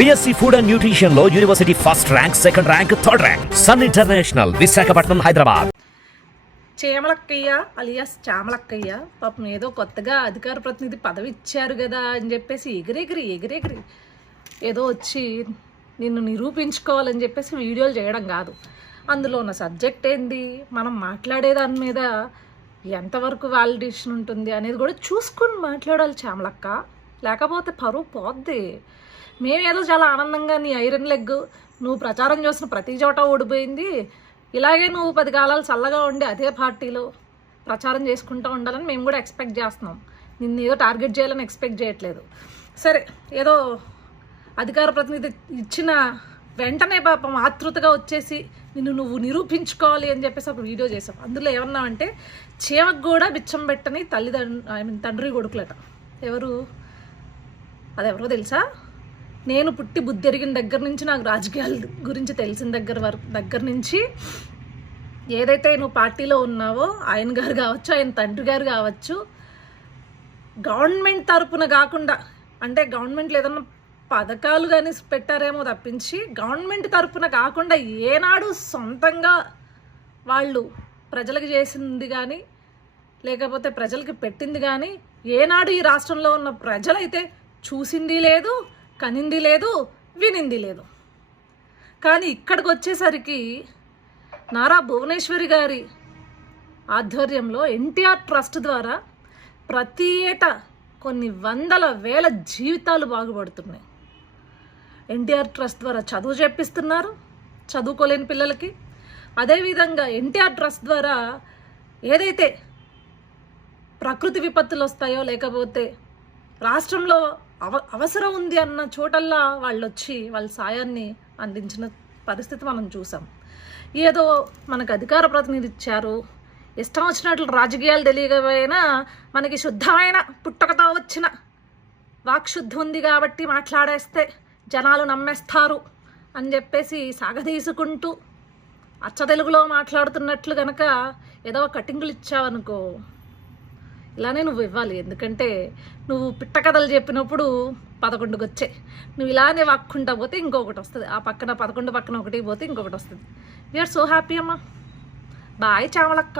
BSc Food and Nutrition లో university first rank, second rank, third rank. Sun international, Visakhapatnam, Hyderabad. చేమలక్కయ్య alias చామలక్కయ్య పాపం ఏదో కొత్తగా అధికార ప్రతినిధి పదవి ఇచ్చారు కదా అని చెప్పేసి ఎగిరెగిరి ఏదో వచ్చి నిన్ను నిరూపించుకోవాలని చెప్పేసి వీడియోలు చేయడం కాదు. అందులో ఉన్న సబ్జెక్ట్ ఏంది, మనం మాట్లాడే దాని మీద ఎంతవరకు వాలిడేషన్ ఉంటుంది అనేది కూడా చూసుకుని మాట్లాడాలి చామలక్క. లేకపోతే పరువు పోద్ది. మేమేదో చాలా ఆనందంగా నీ ఐరన్ లెగ్ నువ్వు ప్రచారం చేసిన ప్రతి చోట ఓడిపోయింది, ఇలాగే నువ్వు 10 కాలాలు చల్లగా ఉండి అదే పార్టీలో ప్రచారం చేసుకుంటూ ఉండాలని మేము కూడా ఎక్స్పెక్ట్ చేస్తున్నాం. నిన్ను ఏదో టార్గెట్ చేయాలని ఎక్స్పెక్ట్ చేయట్లేదు. సరే, ఏదో అధికార ప్రతినిధి ఇచ్చిన వెంటనే పాపం ఆతృతగా వచ్చేసి నువ్వు నిరూపించుకోవాలి అని చెప్పేసి ఒక వీడియో చేసాం. అందులో ఏమన్నామంటే చీమకు కూడా బిచ్చం పెట్టని తండ్రి కొడుకులట. అదెవరో తెలుసా? నేను పుట్టి బుద్ధి ఎరిగిన దగ్గర నుంచి, నాకు రాజకీయాల గురించి తెలిసిన దగ్గర నుంచి ఏదైతే నువ్వు పార్టీలో ఉన్నావో ఆయన గారు కావచ్చు, ఆయన తండ్రి గారు కావచ్చు, గవర్నమెంట్ తరపున కాకుండా, అంటే గవర్నమెంట్లో ఏదన్నా పథకాలు కానీ పెట్టారేమో తప్పించి గవర్నమెంట్ తరపున కాకుండా ఏనాడు సొంతంగా వాళ్ళు ప్రజలకు చేసింది కానీ లేకపోతే ప్రజలకి పెట్టింది కానీ ఏనాడు ఈ రాష్ట్రంలో ఉన్న ప్రజలైతే చూసింది లేదు, కనింది లేదు, వినింది లేదు. కానీ ఇక్కడికి వచ్చేసరికి నారా భువనేశ్వరి గారి ఆధ్వర్యంలో ఎన్టీఆర్ ట్రస్ట్ ద్వారా ప్రతి ఏటా కొన్ని వందల వేల జీవితాలు బాగుపడుతున్నాయి. ఎన్టీఆర్ ట్రస్ట్ ద్వారా చదువు చెప్పిస్తున్నారు చదువుకోలేని పిల్లలకి. అదేవిధంగా ఎన్టీఆర్ ట్రస్ట్ ద్వారా ఏదైతే ప్రకృతి విపత్తులు వస్తాయో లేకపోతే రాష్ట్రంలో అవసరం ఉంది అన్న చోటల్లా వాళ్ళు వచ్చి వాళ్ళ సాయాన్ని అందించిన పరిస్థితి మనం చూసాం. ఏదో మనకు అధికార ప్రతినిధి ఇచ్చారు, ఇష్టం వచ్చినట్లు రాజకీయాలు తెలియకపోయినా మనకి శుద్ధమైన పుట్టకతో వచ్చిన వాక్శుద్ధి ఉంది కాబట్టి మాట్లాడేస్తే జనాలు నమ్మేస్తారు అని చెప్పేసి సాగదీసుకుంటూ అచ్చ తెలుగులో మాట్లాడుతున్నట్లు కనుక ఏదో కటింగులు ఇచ్చావనుకో, ఇలానే నువ్వు ఇవ్వాలి. ఎందుకంటే నువ్వు పిట్ట కథలు చెప్పినప్పుడు 11కి వచ్చాయి. నువ్వు ఇలానే వాక్కుంటా పోతే ఇంకొకటి వస్తుంది, ఆ పక్కన 11 పక్కన 1 పోతే ఇంకొకటి వస్తుంది. వీఆర్ సో హ్యాపీ అమ్మా. బాయ్ చామలక్క.